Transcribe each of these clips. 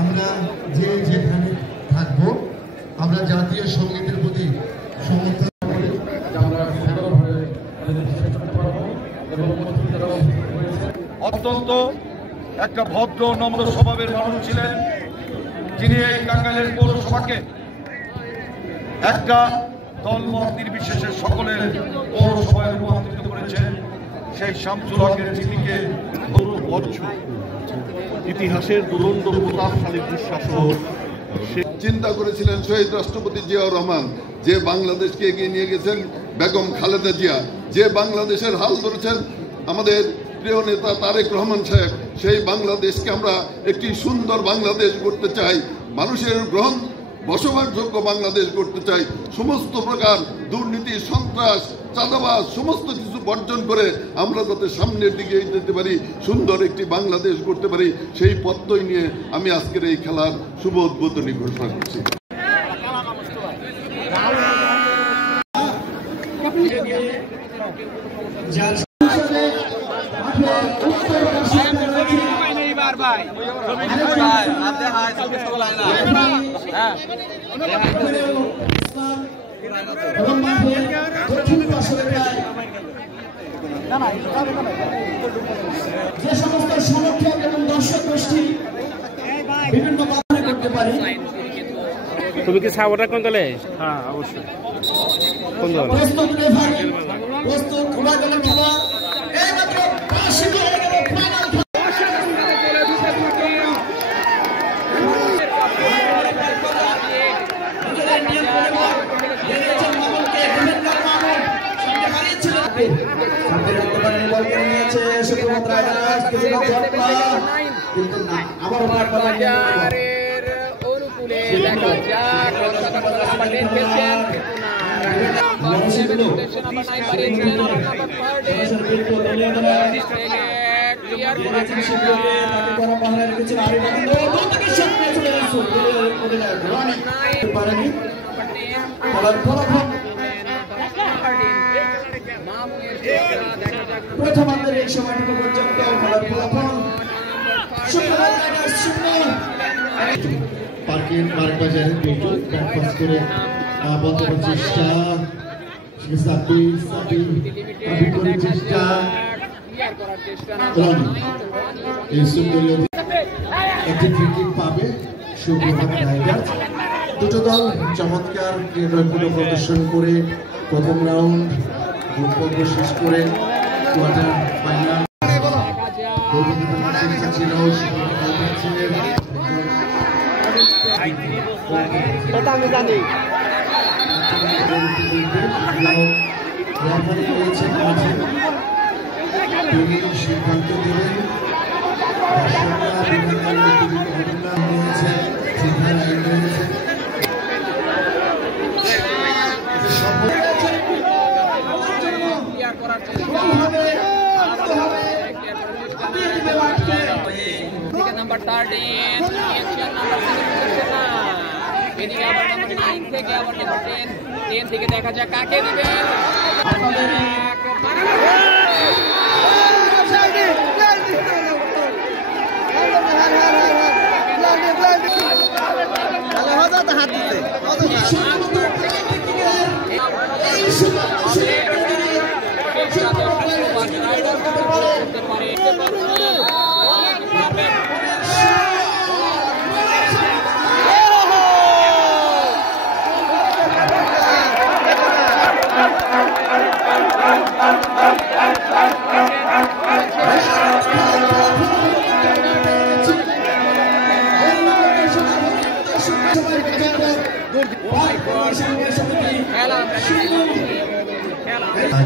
আমরা যে যেখানে থাকবো আমরা জাতীয় সঙ্গীতের প্রতি সমর্থন করে অত্যন্ত একটা ভদ্র নম্র স্বভাবের মানুষ ছিলেন, যিনি এই টাঙ্গাইলের পৌরসভাকে একটা দলমত নির্বিশেষে সকলের পৌরসভায় রূপান্তরিত করেছেন। সেই শামসুল হকের চিঠিকে ইতিহাসের দুরন্ত প্রতাপশালী দুঃশাসক চিন্তা করেছিলেন শহীদ রাষ্ট্রপতি জিয়াউর রহমান, যে বাংলাদেশকে এগিয়ে নিয়ে গেছেন বেগম খালেদা জিয়া, যে বাংলাদেশের হাল ধরেছেন আমাদের প্রিয় নেতা তারেক রহমান সাহেব। সেই বাংলাদেশকে আমরা একটি সুন্দর বাংলাদেশ গড়তে চাই, মানুষের গ্রহণ বসবাসযোগ্য বাংলাদেশ গড়তে চাই। সমস্ত প্রকার দুর্নীতি, সন্ত্রাস, চাঁদাবাজ সমস্ত কিছু বর্জন করে আমরা যাতে সামনের দিকে যেতে পারি, সুন্দর একটি বাংলাদেশ গড়তে পারি, সেই পথই নিয়ে আমি আজকের এই খেলার শুভ উদ্বোধনী ঘোষণা করছি। যে সমস্ত সমর্থক এবং দর্শক গোষ্ঠী বিভিন্ন কারণে করতে পারে। তুমি কি সাপোর্টার কোন দলে? হ্যাঁ অবশ্যই। কোন দল? প্রস্তুত রেফারি, প্রস্তুত ঘোড়া দলের খেলা এইমাত্র শুরু হয়ে গেল ফাইনাল। প্রথমার্ধের এই সময়টুকু পর্যন্ত খেলার ফলাফল পার্কের মার্কবাজারে দুটো ব্যাকপাস করে বন্ধের চেষ্টা, চেষ্টা এই সুন্দরীয় একটি ফ্রি কিক পাবে সুপ্রভাত টাইগার্স। দুটো দল চমৎকার প্রদর্শন করে প্রথম রাউন্ড গ্রুপ পর্ব শেষ করে কোয়ার্টার ফাইনাল ছিল। আমি জানি সিদ্ধান্ত দেবেন number 13 action number 7 এদিকে আবার নাম্বার 9 থেকে আবার নাম্বার 10 থেকে দেখা যাক কাকে দিবেন। হাত দিতে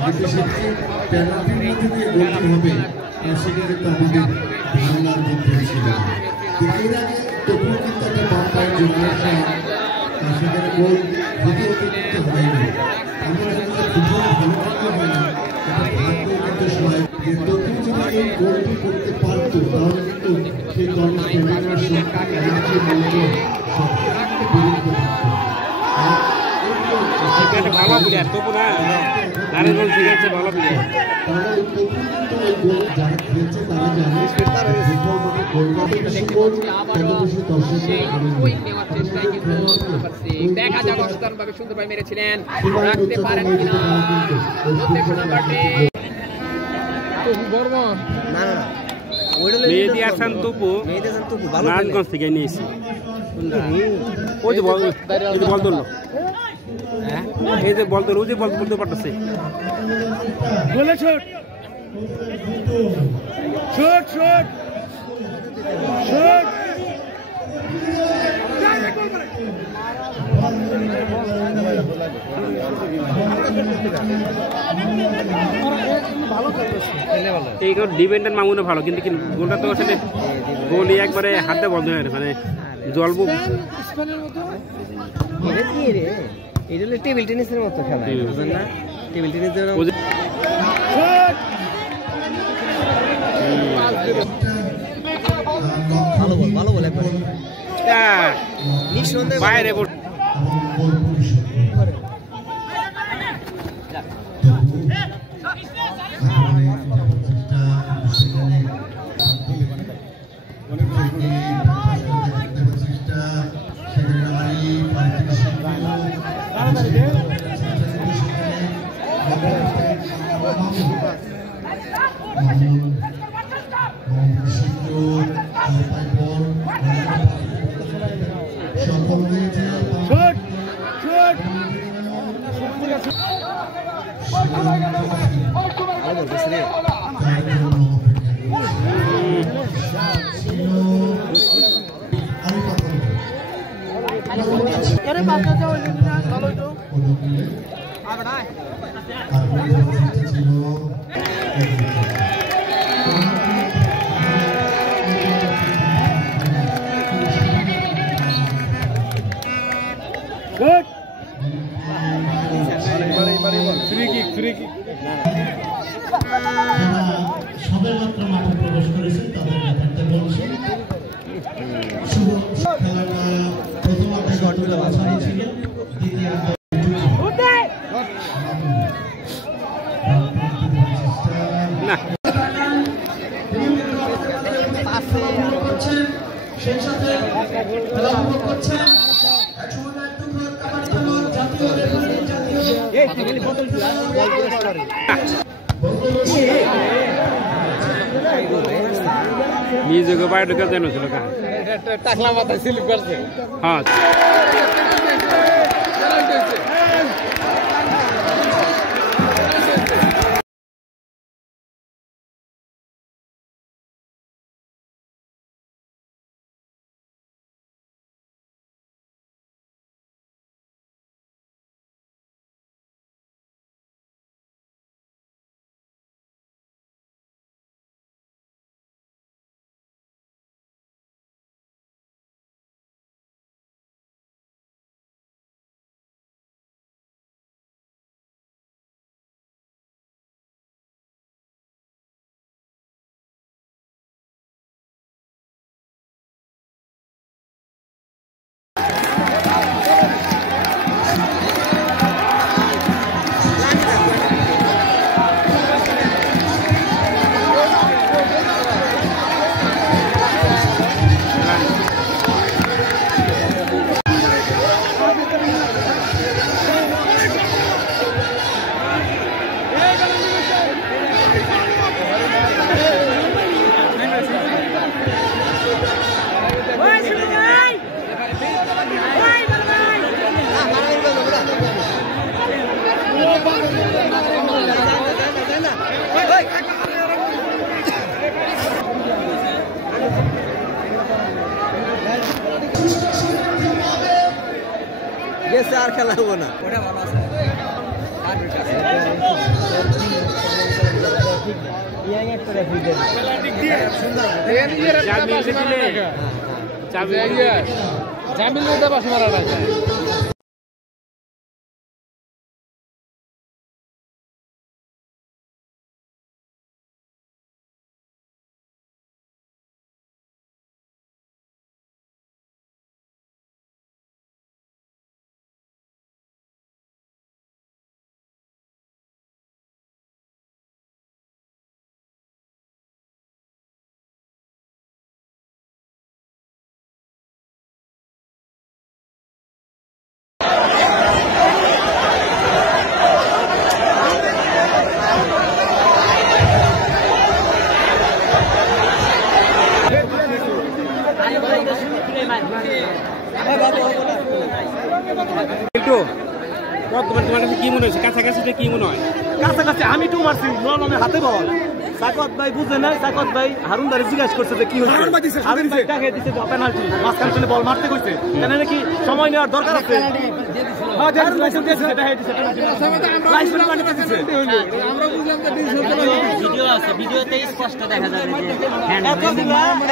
কিন্তু সেটি পেনাল্টির মধ্যে দিয়ে গোলটি হবে সেটা কিন্তু আমাদের ধারণার মধ্যে ছিল। এর আগে তবুও কিন্তু একটা বাম্পার জন্য সেখানে গোল হতে হতে কিন্তু হয়নি। আমরা কিন্তু ফুটবল ভালো খেলতে হয় না, কিন্তু সময় কিন্তু যদি এই গোলটি করতে পারতো তাহলে কিন্তু সেই কর্মসংস্থানের সংখ্যা এনার্জি মূল্য ভালো প্লেয়ার তবু না নারায়ণগঞ্জ ঠিক আছে ভালো প্লেয়ার যারা খেলছে তারা জানে দেখা যাক অসাধারণভাবে সুন্দরভাবে মেরেছিলেন, রাখতে পারেন কিনা। মেহেদি হাসান তপু নারায়ণগঞ্জ থেকে নিয়েছি। ওই যে বল ধরলো, এই যে বল ধরলো, ওই যে বল বলতে পারতেছে। এই ডিফেন্ডার মামুনও ভালো, কিন্তু গোলটা তো আসলে গোলই একবারে হাতে বন্ধ হয়ে মানে জল টেবিল টেনিসের মতো খেলা, বুঝলেন না? টেবিল টেনিসের ভালো বল, ভালো বল একবারে বাইরে সবে মাত্র মাঠে প্রবেশ করেছেন তাদের ব্যাপারটা বলছি। শুভ খেলাটা প্রথম ছিল, দ্বিতীয় সেই সাথে করছেন নিজেকে বাইরে ঢুকে যেন ছিল টাকলা মাথায় স্লিপ করছে। হ্যাঁ গেছে, আর খেলা হবো না। জামিল মনে হচ্ছে কাছাকাছিটা কি মনে হয়? কাছাকাছি আমি টু মারছি নরমের হাতে বল সাকত ভাই বুঝে নাই সাকত ভাই হারুন ভাই জিজ্ঞাসা করছে যে কি হচ্ছে হারুন ভাই টাকা দিতে পেনাল্টি মাঝখান থেকে বল মারতে কইছে কেন নাকি সময় নেওয়ার দরকার আছে হ্যাঁ যে লাইসেন্স দিয়েছে এটা দিয়েছে লাইসেন্স মানে দিয়েছে আমরা বুঝলাম যে ভিডিও আছে ভিডিওতে স্পষ্ট দেখা যাবে যে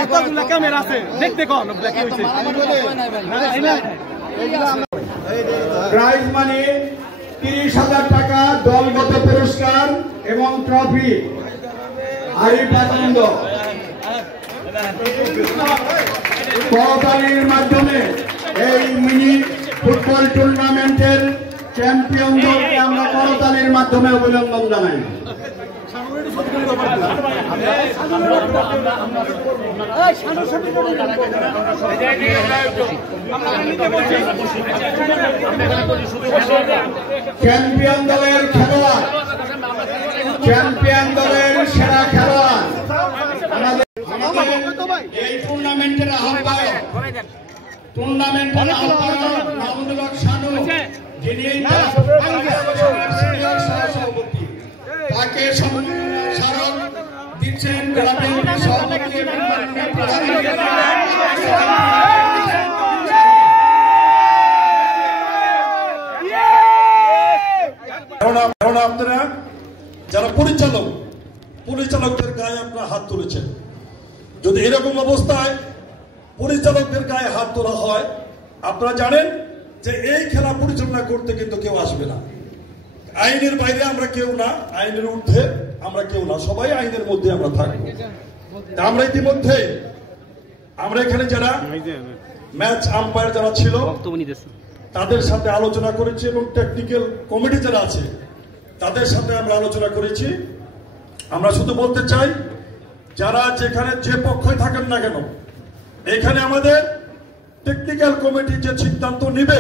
এতগুলা ক্যামেরা আছে দেখতে কোন কি হইছে প্রাইজ মানি 30,000 টাকা, দলগত পুরস্কার এবং ট্রফি। আরিফ আনন্দ করতালির মাধ্যমে এই মিনি ফুটবল টুর্নামেন্টের চ্যাম্পিয়ন দলকে আমরা করতালির মাধ্যমে অভিনন্দন জানাই। চ্যাম্পিয়ন দলের খেলোয়াড়, চ্যাম্পিয়ন দলের সেরা খেলোয়াড় আমাদের এই টুর্নামেন্টের আহ্বায়ক, টুর্নামেন্টের আহ্বায়ক মাহমুদুল হক শানু, যিনি সিনিয়র সহসভাপতি, তাকে স্মারক দিচ্ছেন সভাপতি আপনারা যারা পরিচালকদের গায়ে আপনারা হাত তুলেছেন। যদি এরকম অবস্থায় পরিচালকদের গায়ে হাত তোলা হয়, আপনারা জানেন যে এই খেলা পরিচালনা করতে কিন্তু কেউ আসবে না। আইনের বাইরে আমরা কেউ না, আইনের ঊর্ধ্বে আমরা কেউ না, সবাই আইনের মধ্যে আমরা থাকবো। আমরা ইতিমধ্যে আমরা এখানে যারা ম্যাচ আম্পায়ার যারা ছিল তাদের সাথে আলোচনা করেছি এবং টেকনিক্যাল কমিটি যারা আছে তাদের সাথে আমরা আলোচনা করেছি। আমরা শুধু বলতে চাই, যারা যেখানে যে পক্ষই থাকেন না কেন, এখানে আমাদের টেকনিক্যাল কমিটি যে সিদ্ধান্ত নিবে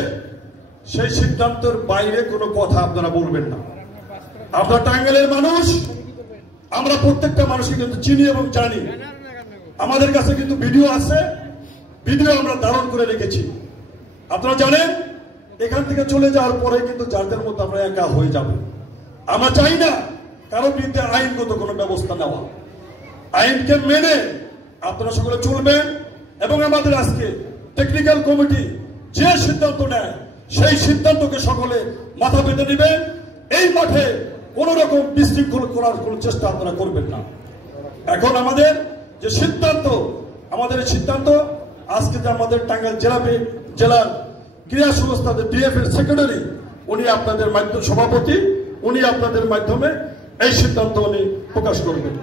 সেই সিদ্ধান্তের বাইরে কোনো কথা আপনারা বলবেন না। আমরা টাঙ্গাইলের মানুষ, আমরা প্রত্যেকটা মানুষকে কিন্তু চিনি এবং জানি। আমাদের কাছে কিন্তু ভিডিও আছে, ভিডিও আমরা ধারণ করে রেখেছি। আপনারা জানেন এখান থেকে চলে যাওয়ার পরে কিন্তু যাদের মতো আমরা একা হয়ে যাব। আমরা চাই না কারোর বিরুদ্ধে আইনগত কোনো ব্যবস্থা নেওয়া। আইনকে মেনে আপনারা সকলে চলবেন এবং আমাদের আজকে টেকনিক্যাল কমিটি যে সিদ্ধান্ত নেয় সেই সিদ্ধান্তকে সকলে মাথা পেতে নেবেন। এই মাঠে কোন রকম বিশৃঙ্খল করার কোন চেষ্টা আপনারা করবেন না। এখন আমাদের যে সিদ্ধান্ত, আমাদের সিদ্ধান্ত আজকে যে আমাদের টাঙ্গাইল জেলার ক্রীড়া সংস্থাদের ডিএফ এর সেক্রেটারি, উনি আপনাদের মাধ্যমে সভাপতি, উনি আপনাদের মাধ্যমে এই সিদ্ধান্ত উনি প্রকাশ করবেন।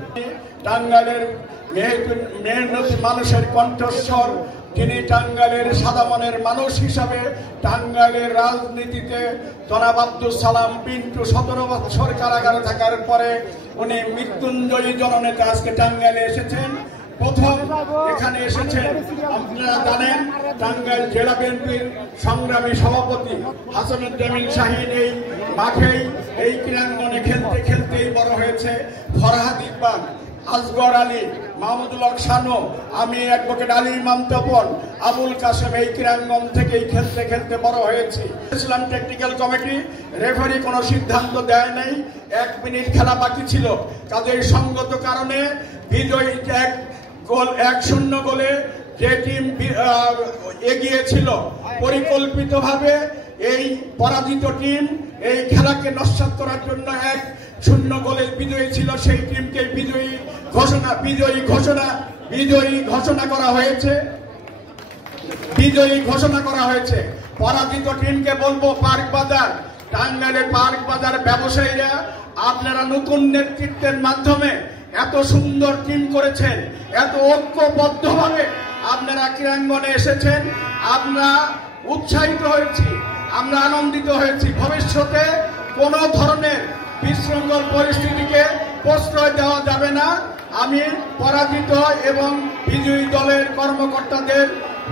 টাঙ্গাইলের মেহনতি মানুষের কণ্ঠস্বর, যিনি টাঙ্গাইলের সাদা মনের মানুষ হিসাবে টাঙ্গাইলের রাজনীতিতে জনাব আব্দুল সালাম পিন্টু 17 বছর কারাগারে থাকার পরে উনি মৃত্যুঞ্জয়ী জননেতা আজকে টাঙ্গাইলে এসেছেন। প্রথম এখানে এসেছেন, আপনারা জানেন টাঙ্গাইল জেলা বিএনপির সংগ্রামী সভাপতি হাসানুজ্জামিন শাহীন এই মাঠেই এই ক্রীড়াঙ্গনে খেলতে খেলতেই বড় হয়েছে। ফরহাদ ইকবাল, আসগর আলী, মাহমুদুল হক শানু, আমি অ্যাডভোকেট আলী ইমাম তপন, আবুল কাসেম এই ক্রীড়াঙ্গন থেকেই খেলতে খেলতে বড় হয়েছি। ইসলাম টেকনিক্যাল কমিটি রেফারি কোনো সিদ্ধান্ত দেয় নাই, 1 মিনিট খেলা বাকি ছিল, কাজেই সঙ্গত কারণে বিজয়ী 1-0 গোলে যে টিম এগিয়ে ছিল, পরিকল্পিতভাবে এই পরাজিত টিম এই খেলাকে নস্যাৎ করার জন্য 1-0 গোলে বিজয়ী ছিল, সেই টিমকে বিজয়ী ঘোষণা করা হয়েছে। বিজয়ী ঘোষণা করা হয়েছে। পরাজিত টিমকে বলবো পার্ক বাজার, টাঙ্গাইলের পার্ক বাজার ব্যবসায়ীরা, আপনারা নতুন নেতৃত্বের মাধ্যমে এত সুন্দর টিম করেছেন, এত ঐক্যবদ্ধভাবে আপনারা ক্রীড়াঙ্গনে এসেছেন, আমরা উৎসাহিত হয়েছি, আমরা আনন্দিত হয়েছি। ভবিষ্যতে কোনো ধরনের বিশৃঙ্খল পরিস্থিতিকে প্রশ্রয় দেওয়া যাবে না। আমি পরাজিত এবং বিজয়ী দলের কর্মকর্তাদের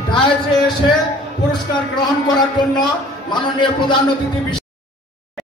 ডায়াসে এসে পুরস্কার গ্রহণ করার জন্য মাননীয় প্রধান অতিথি